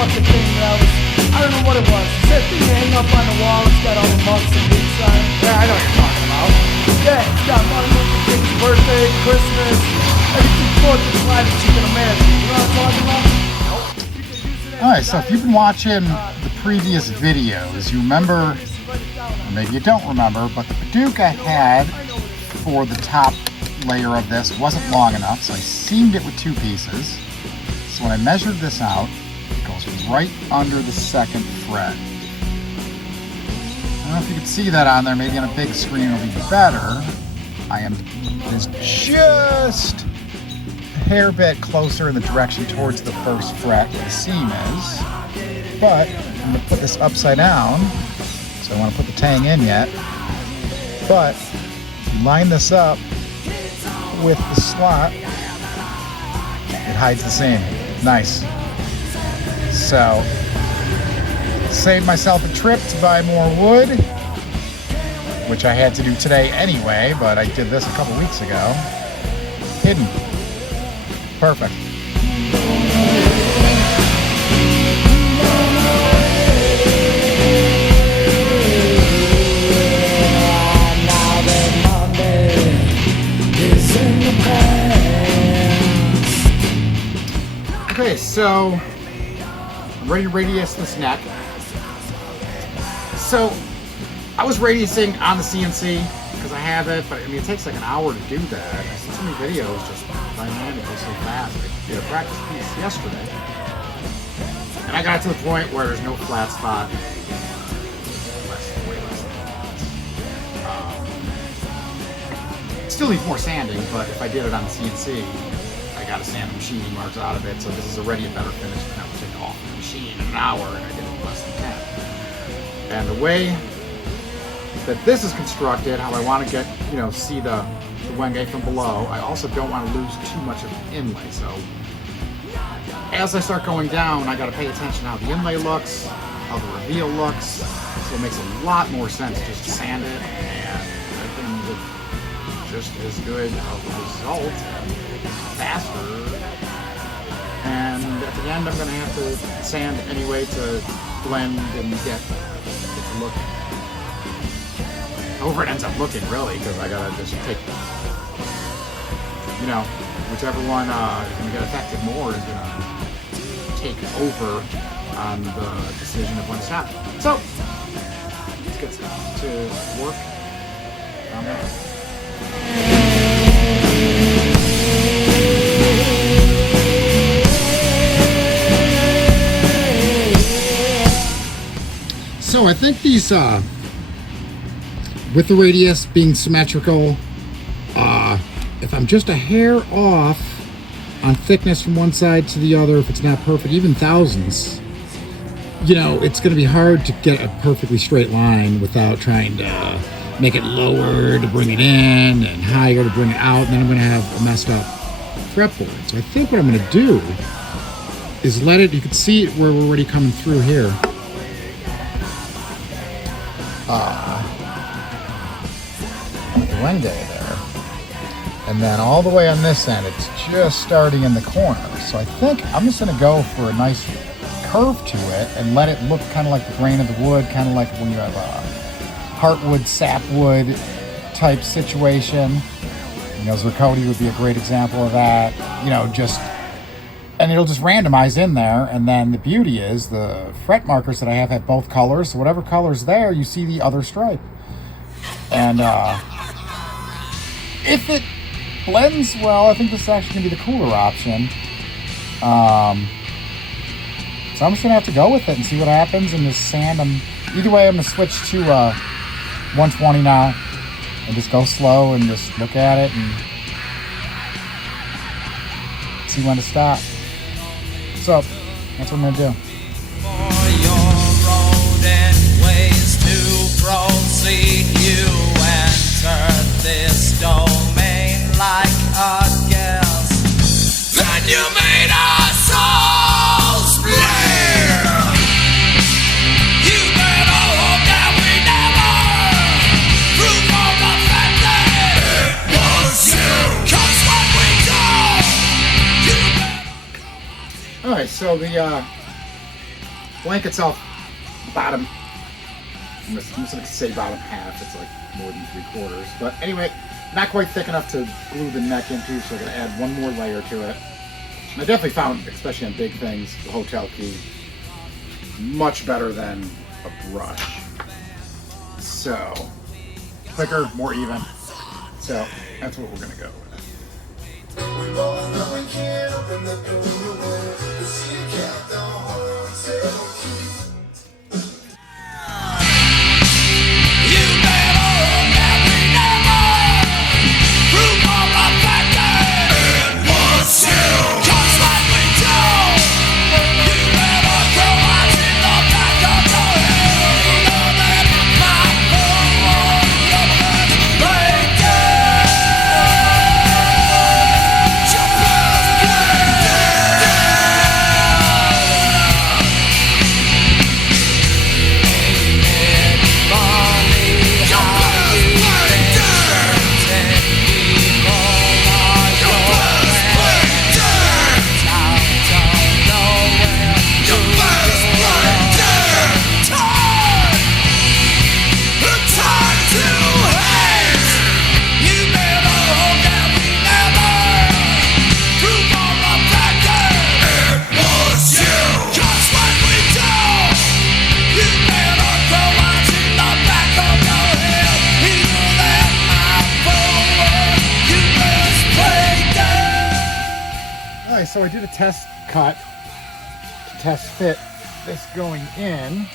fucking thing that I don't know what it was. It's that thing you hang up on the wall. It's got all the monks and beats on it. Yeah, I know what you're talking about. Yeah, it's got Martin Luther King's birthday, Christmas, everything 4th of July that you can imagine. You know what I'm talking about? Alright, so if you've been watching the previous videos, you remember, or maybe you don't remember, but the Paducah had for the top layer of this wasn't long enough, so I seamed it with 2 pieces. So when I measured this out, it goes right under the 2nd fret. I don't know if you can see that on there, maybe on a big screen it'll be better. It is just a hair bit closer in the direction towards the 1st fret where the seam is. But I'm going to put this upside down, so I want to put the tang in yet. But line this up with the slot, it hides the seam. Nice. So, saved myself a trip to buy more wood, which I had to do today anyway, but I did this a couple weeks ago. Hidden. Perfect. Okay, so I'm ready to radius this neck. So I was radiusing on the CNC because I have it, but I mean it takes like an hour to do that. I see so many videos just by hand, it goes so fast. I did a practice piece yesterday, and I got it to the point where there's no flat spot. Way less than that. Still needs more sanding, but if I did it on the CNC, I got to sand the machining marks out of it, so this is already a better finish than I would take off the machine in an hour, and I did it in less than 10. And the way that this is constructed, how I want to get, see the wenge from below, I also don't want to lose too much of the inlay. So as I start going down, I got to pay attention to how the inlay looks, how the reveal looks. So it makes a lot more sense just to sand it, and I can get just as good of a result, faster. And at the end, I'm going to have to sand anyway to blend and get it to look however it ends up looking, really, because I gotta just take, whichever one is gonna get affected more is gonna take over on the decision of when to stop. So let's get to work on that. So I think these, with the radius being symmetrical, if I'm just a hair off on thickness from one side to the other, if it's not perfect, even thousandths, it's going to be hard to get a perfectly straight line without trying to make it lower to bring it in and higher to bring it out, and then I'm going to have a messed up fretboard. So I think what I'm going to do is let it, you can see it where we're already coming through here. Wenge there, and then all the way on this end it's just starting in the corner, so I think I'm just going to go for a nice curve to it and let it look kind of like the grain of the wood, kind of like when you have a heartwood, sapwood type situation. Zirconia would be a great example of that, and it'll just randomize in there. And then the beauty is the fret markers that I have both colors, so whatever color's there, you see the other stripe. And if it blends well, I think this is actually going to be the cooler option. So I'm just going to have to go with it and see what happens and just sand them. Either way, I'm going to switch to 120 now and just go slow and just look at it and see when to stop. So that's what I'm going to do. For your road and ways to proceed, you enter this domain like a guest. Then you made our souls bleed. You better hope that we never prove more offended. It was you. 'Cause when we go, you better. Alright, so the blank itself, bottom, I'm just gonna say bottom half, it's like more than 3/4. But anyway, not quite thick enough to glue the neck into, so I'm gonna add one more layer to it. And I definitely found, especially on big things, the hotel key much better than a brush. So, quicker, more even. So, that's what we're gonna go with. So I did a test cut to test fit this going in.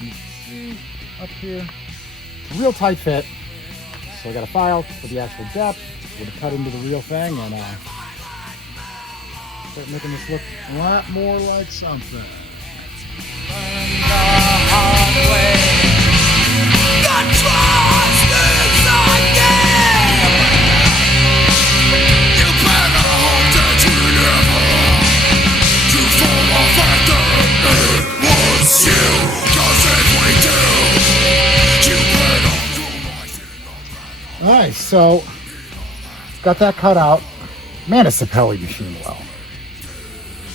You can see up here, it's a real tight fit. So I got a file for the actual depth. We're gonna cut into the real thing and start making this look a lot more like something. Alright, so got that cut out. Man, it's a Sapelli machine well.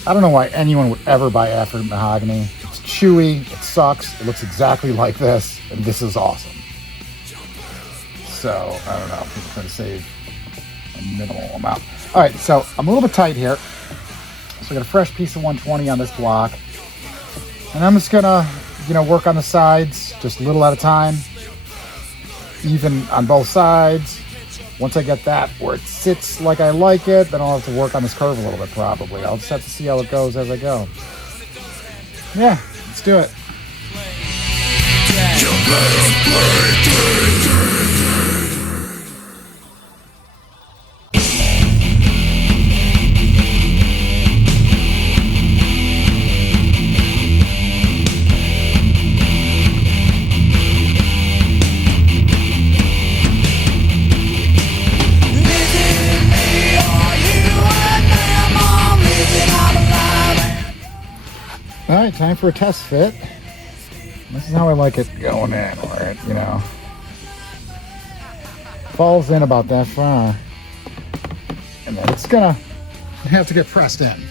I don't know why anyone would ever buy Afro mahogany. It's chewy, it sucks, it looks exactly like this, and this is awesome. So, I don't know, people try to save a minimal amount. Alright, so I'm a little bit tight here. So I got a fresh piece of 120 on this block. And I'm just gonna, work on the sides, just a little at a time. Even on both sides. Once I get that where it sits like I like it, then I'll have to work on this curve a little bit probably. I'll just have to see how it goes as I go. Yeah, let's do it. Alright, time for a test fit. This is how I like it going in, where it, falls in about that far. And then it's gonna have to get pressed in.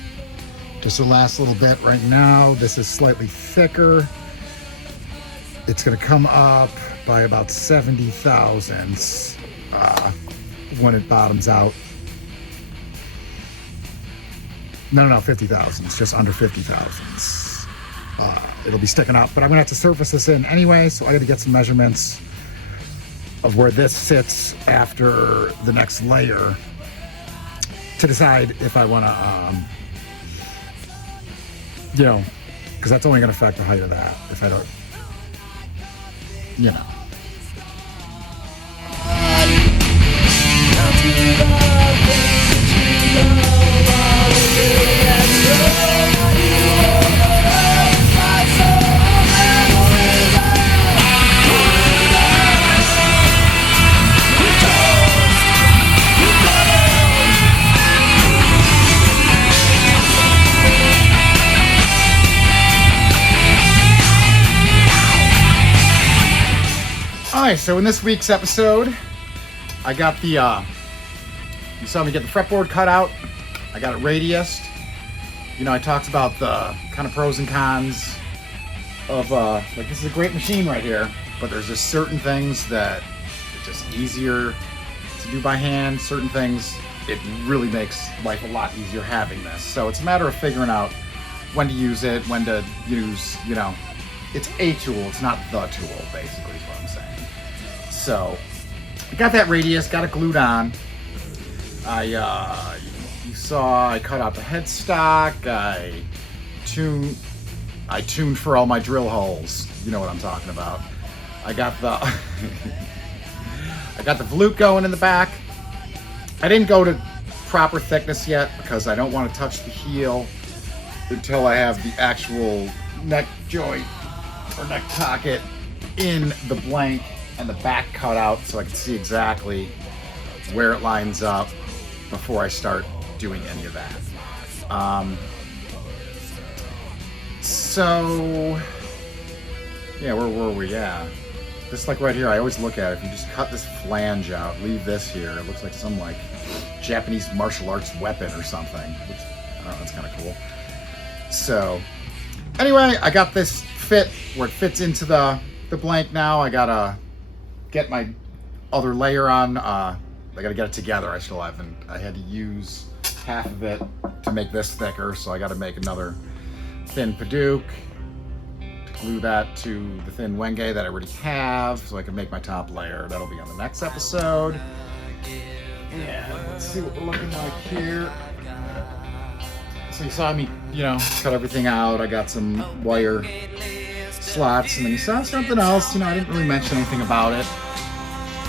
Just the last little bit right now. This is slightly thicker. It's gonna come up by about 70 thousandths when it bottoms out. No, 50 thousandths, just under 50 thousandths. It'll be sticking up, but I'm gonna have to surface this in anyway, so I gotta get some measurements of where this sits after the next layer to decide if I wanna, because that's only gonna affect the height of that if I don't, Alright, so in this week's episode, I got the, you saw me get the fretboard cut out. I got it radiused. I talked about the kind of pros and cons of like, this is a great machine right here, but there's just certain things that are just easier to do by hand. Certain things, it really makes life a lot easier having this. So it's a matter of figuring out when to use it, when to use, you know, it's a tool, it's not the tool, basically is what I'm saying. So I got that radius, got it glued on. You saw I cut out the headstock. I tuned for all my drill holes. You know what I'm talking about. I got the I got the volute going in the back. I didn't go to proper thickness yet because I don't want to touch the heel until I have the actual neck joint or neck pocket in the blank and the back cut out so I can see exactly where it lines up before I start doing any of that. So yeah, where were we? Yeah, just like right here, I always look at it. If you just cut this flange out, leave this here, it looks like some like Japanese martial arts weapon or something, which I don't know, that's kind of cool. So anyway, I got this fit where it fits into the blank now. I gotta get my other layer on. I gotta get it together. I still haven't. I had to use half of it to make this thicker, so I gotta make another thin Paduke to glue that to the thin Wenge that I already have so I can make my top layer. That'll be on the next episode. Yeah, let's see what we're looking like here. So you saw me, you know, cut everything out. I got some wire slots, and then you saw something else. You know, I didn't really mention anything about it.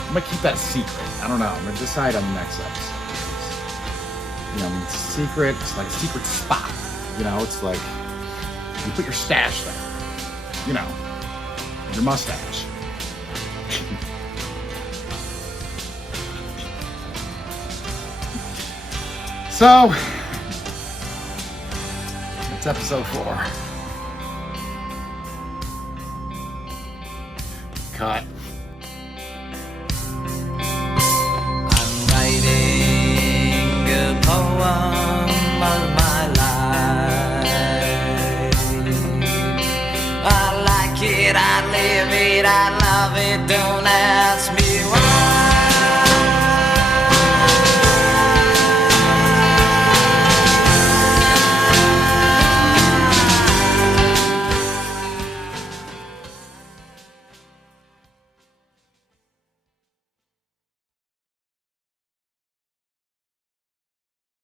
I'm gonna keep that a secret. I don't know. I'm gonna decide on the next episode. You know, I mean, it's a secret. It's like a secret spot. You know, it's like you put your stash there. You know, your mustache. So, it's episode 4. Cut. I'm writing a poem of my life. I like it, I live it, I love it. Don't ask me why.